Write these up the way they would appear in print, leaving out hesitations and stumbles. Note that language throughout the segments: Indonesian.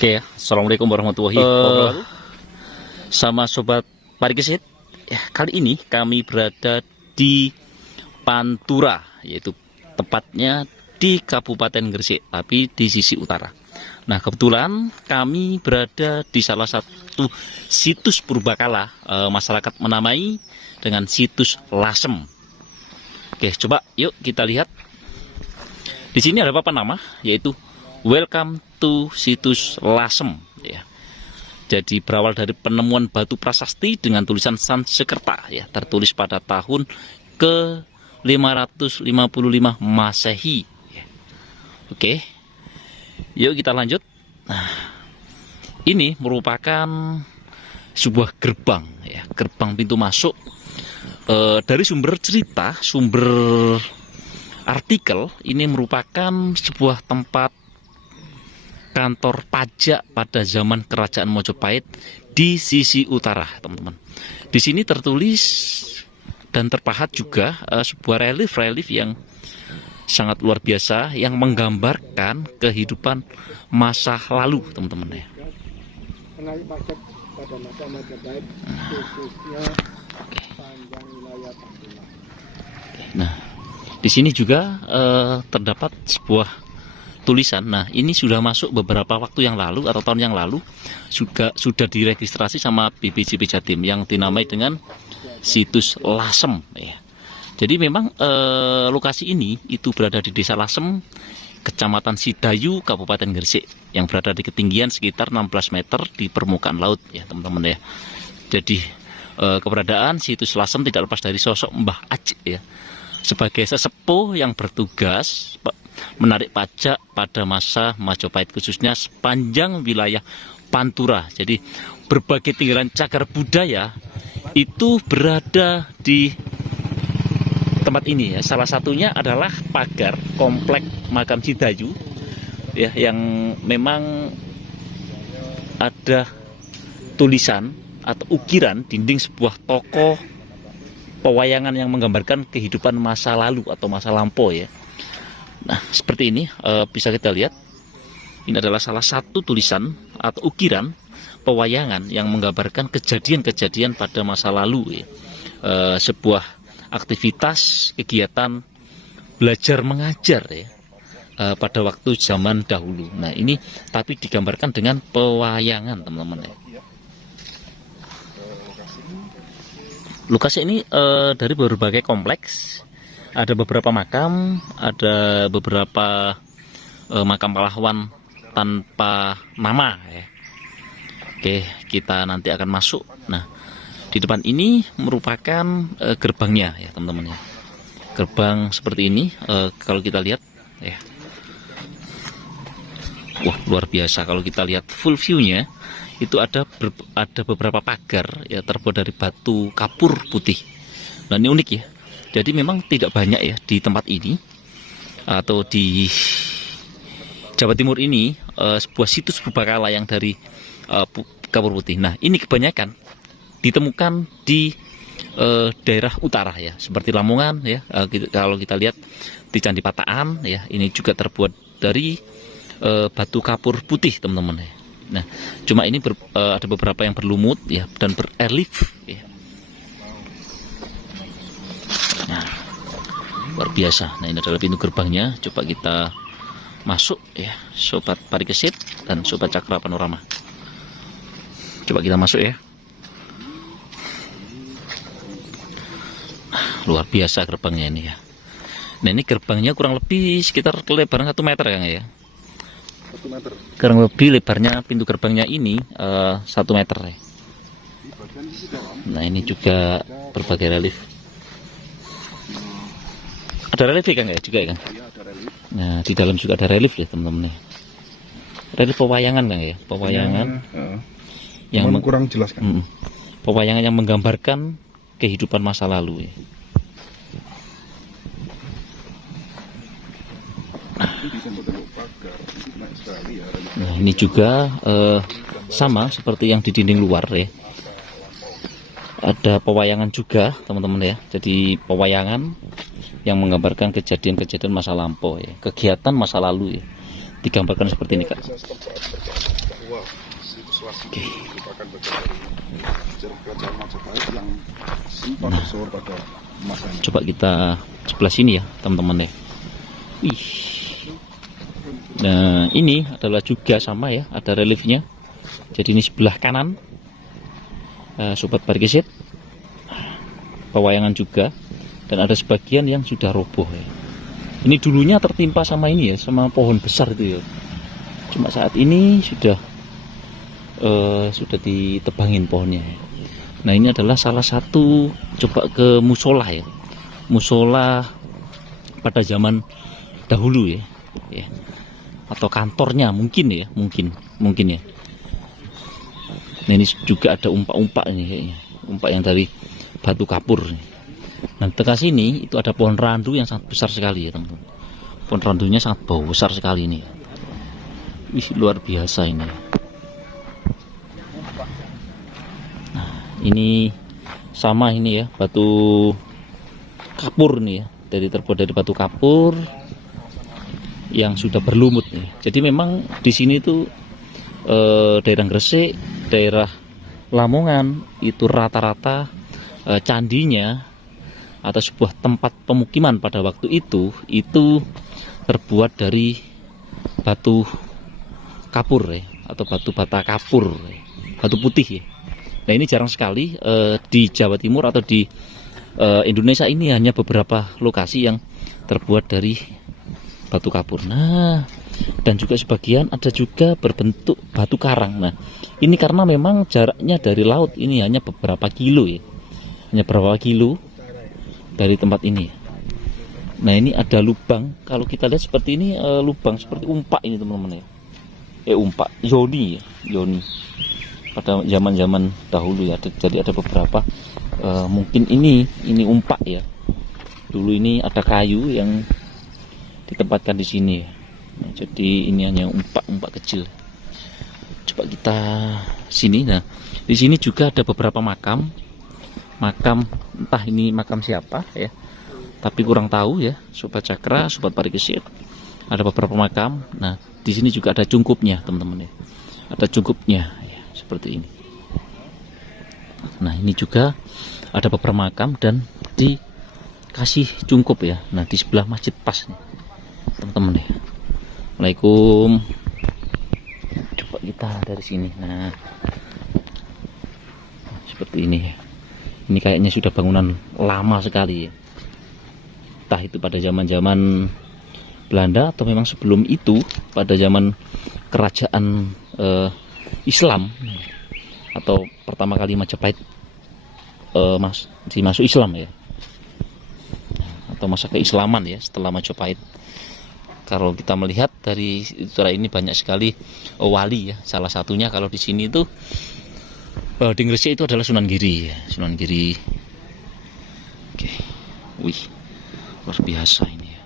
Oke ya, Assalamualaikum warahmatullahi wabarakatuh. Sama sobat Parikesit, kali ini kami berada di Pantura, yaitu tepatnya di Kabupaten Gresik, tapi di sisi utara. Nah, kebetulan kami berada di salah satu situs purbakala, masyarakat menamai dengan situs Lasem. Oke, coba yuk kita lihat. Di sini ada papan nama, yaitu Welcome to situs Lasem, ya. Jadi berawal dari penemuan batu prasasti dengan tulisan Sanskerta, ya, tertulis pada tahun ke 555 Masehi. Ya. Oke, yuk kita lanjut. Nah, ini merupakan sebuah gerbang, ya, gerbang pintu masuk. Dari sumber cerita, sumber artikel, ini merupakan sebuah tempat kantor pajak pada zaman Kerajaan Mojopahit di sisi utara, teman-teman. Di sini tertulis dan terpahat juga sebuah relief yang sangat luar biasa yang menggambarkan kehidupan masa lalu, teman-teman, ya. Penarik pajak pada masa Majapahit, khususnya panjang wilayah Pantura. Nah, di sini juga terdapat sebuah tulisan. Nah, ini sudah masuk beberapa waktu yang lalu atau tahun yang lalu, sudah diregistrasi sama BPJP Jatim yang dinamai dengan situs Lasem, ya. Jadi memang lokasi ini itu berada di Desa Lasem, Kecamatan Sidayu, Kabupaten Gresik, yang berada di ketinggian sekitar 16 meter di permukaan laut, ya teman-teman, ya. Jadi keberadaan situs Lasem tidak lepas dari sosok Mbah Acik, ya, sebagai sesepuh yang bertugas menarik pajak pada masa Majapahit, khususnya sepanjang wilayah Pantura. Jadi berbagai tinggalan cagar budaya itu berada di tempat ini, ya. Salah satunya adalah pagar komplek makam Sidayu, ya, yang memang ada tulisan atau ukiran dinding sebuah tokoh pewayangan yang menggambarkan kehidupan masa lalu atau masa lampau, ya. Nah, seperti ini bisa kita lihat. Ini adalah salah satu tulisan atau ukiran pewayangan yang menggambarkan kejadian-kejadian pada masa lalu, ya. Sebuah aktivitas kegiatan belajar mengajar, ya, pada waktu zaman dahulu. Nah, ini tapi digambarkan dengan pewayangan, teman-teman, ya. Lokasi ini dari berbagai kompleks. Ada beberapa makam, ada beberapa makam pahlawan tanpa nama, ya. Oke, kita nanti akan masuk. Nah, di depan ini merupakan gerbangnya, ya teman-teman, ya. Gerbang seperti ini, kalau kita lihat, ya. Wah, luar biasa. Kalau kita lihat full view-nya, itu ada beberapa pagar, ya, terbuat dari batu kapur putih. Nah, ini unik, ya. Jadi memang tidak banyak, ya, di tempat ini atau di Jawa Timur ini sebuah situs purbakala yang dari kapur putih. Nah, ini kebanyakan ditemukan di daerah utara, ya, seperti Lamongan, ya. Kalau kita lihat di Candi Pataan, ya, ini juga terbuat dari batu kapur putih, teman-teman, ya. Nah, cuma ini ada beberapa yang berlumut, ya, dan berelief, ya. Nah, luar biasa. Nah, ini adalah pintu gerbangnya. Coba kita masuk, ya, sobat Parikesit dan sobat Cakra Panorama. Coba kita masuk, ya. Luar biasa gerbangnya ini, ya. Nah, ini gerbangnya kurang lebih sekitar kelebaran 1 meter, Kang, ya. 1 meter. Kurang lebih lebarnya pintu gerbangnya ini 1 meter, ya. Nah, ini juga berbagai relief. Ada relief, kan, ya, juga, kan? Iya, ada relief. Nah, di dalam juga ada relief, ya teman-teman, ya. Relief pewayangan, kan, ya, pewayangan yang kurang jelas, kan? Pewayangan yang menggambarkan kehidupan masa lalu, ya. Nah, ini juga sama seperti yang di dinding luar, ya. Ada pewayangan juga, teman-teman, ya. Jadi pewayangan yang menggambarkan kejadian-kejadian masa lampau, ya, kegiatan masa lalu, ya, digambarkan seperti ini, Kak. Wah, situs Lasidi merupakan bagian dari sejarah kerajaan Majapahit yang sempat bersuara pada masanya. Coba kita sebelah sini ya teman-teman ya. Wih. Nah ini adalah juga sama ya, ada reliefnya. Jadi ini sebelah kanan, sobat parkisit, pewayangan juga, dan ada sebagian yang sudah roboh ya. Ini dulunya tertimpa sama ini ya, sama pohon besar itu ya. Cuma saat ini sudah ditebangin pohonnya ya. Nah ini adalah salah satu, coba ke musola ya, musola pada zaman dahulu ya, atau kantornya mungkin ya, mungkin ya. Nah ini juga ada umpak-umpak ini kayaknya, umpak yang dari batu kapur. Nah dekat sini itu ada pohon randu yang sangat besar sekali ya teman-teman. Pohon randunya sangat besar sekali ini. Wih, luar biasa ini. Nah ini sama ini ya, batu kapur nih ya, terbuat dari batu kapur yang sudah berlumut nih. Jadi memang di sini tuh daerah Gresik, daerah Lamongan itu rata-rata candinya atau sebuah tempat pemukiman pada waktu itu terbuat dari batu kapur ya, atau batu bata kapur ya, batu putih ya. Nah ini jarang sekali di Jawa Timur atau di Indonesia ini hanya beberapa lokasi yang terbuat dari batu kapur. Nah, dan juga sebagian ada juga berbentuk batu karang. Nah, ini karena memang jaraknya dari laut ini hanya beberapa kilo ya. Hanya beberapa kilo dari tempat ini. Nah, ini ada lubang. Kalau kita lihat seperti ini lubang seperti umpak ini teman-teman ya. Umpak yoni ya, yoni. Pada zaman-zaman dahulu ya. Jadi ada beberapa mungkin ini umpak ya. Dulu ini ada kayu yang ditempatkan di sini ya. Nah, jadi ini hanya umpak kecil. Coba kita sini. Nah di sini juga ada beberapa makam entah ini makam siapa ya, tapi kurang tahu ya sobat cakra, sobat parkisit. Ada beberapa makam. Nah di sini juga ada cungkupnya teman-teman ya, ada cungkupnya ya, seperti ini. Nah ini juga ada beberapa makam dan dikasih cungkup ya. Nah di sebelah masjid pas nih teman-teman ya. Assalamualaikum. Coba kita dari sini. Nah seperti ini ya. Ini kayaknya sudah bangunan lama sekali ya. Entah itu pada zaman-zaman Belanda atau memang sebelum itu pada zaman kerajaan Islam atau pertama kali Majapahit masuk Islam ya, atau masa keislaman ya setelah Majapahit. Kalau kita melihat dari utara ini banyak sekali wali ya. Salah satunya kalau di sini itu di Gresik itu adalah Sunan Giri ya. Sunan Giri. Oke. Wih, luar biasa ini ya.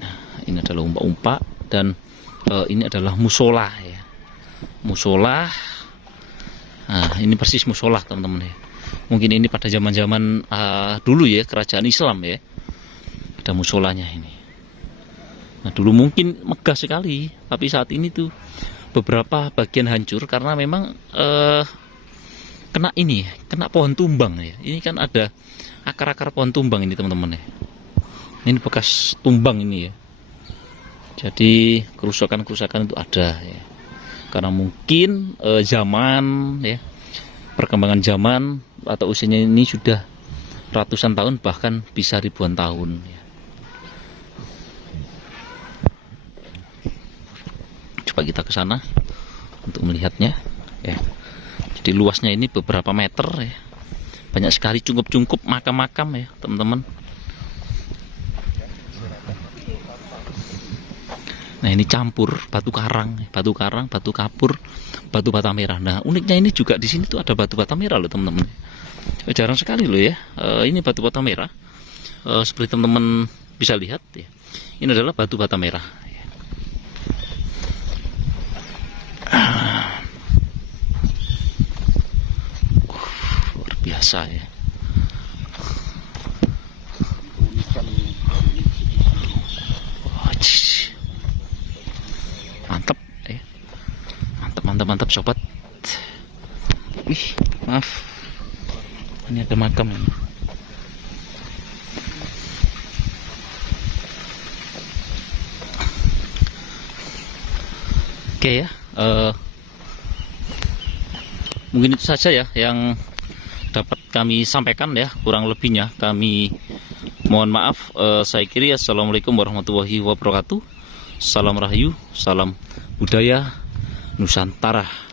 Nah, ini adalah umpak-umpak dan ini adalah musola ya. Musola. Nah, ini persis musola teman-teman ya. Mungkin ini pada zaman-zaman dulu ya, kerajaan Islam ya. Ada musolanya ini. Nah, dulu mungkin megah sekali, tapi saat ini tuh beberapa bagian hancur karena memang kena pohon tumbang ya. Ini kan ada akar-akar pohon tumbang ini teman-teman ya. Ini bekas tumbang ini ya. Jadi kerusakan-kerusakan itu ada ya. Karena mungkin zaman ya, perkembangan zaman atau usianya ini sudah ratusan tahun bahkan bisa ribuan tahun ya. Coba kita ke sana untuk melihatnya ya. Jadi luasnya ini beberapa meter ya. Banyak sekali cungkup-cungkup makam-makam ya, teman-teman. Nah, ini campur batu karang, batu kapur, batu bata merah. Nah, uniknya ini juga di sini tuh ada batu bata merah loh, teman-teman. Jarang sekali loh ya. Ini batu bata merah. Seperti teman-teman bisa lihat ya. Ini adalah batu bata merah. Luar biasa ya. Mantap ya. mantap sobat. Wih, maaf. Ini ada makam ini. Oke ya. Mungkin itu saja ya yang dapat kami sampaikan ya. Kurang lebihnya kami mohon maaf. Saya kira assalamualaikum warahmatullahi wabarakatuh. Salam Rahayu, salam budaya Nusantara.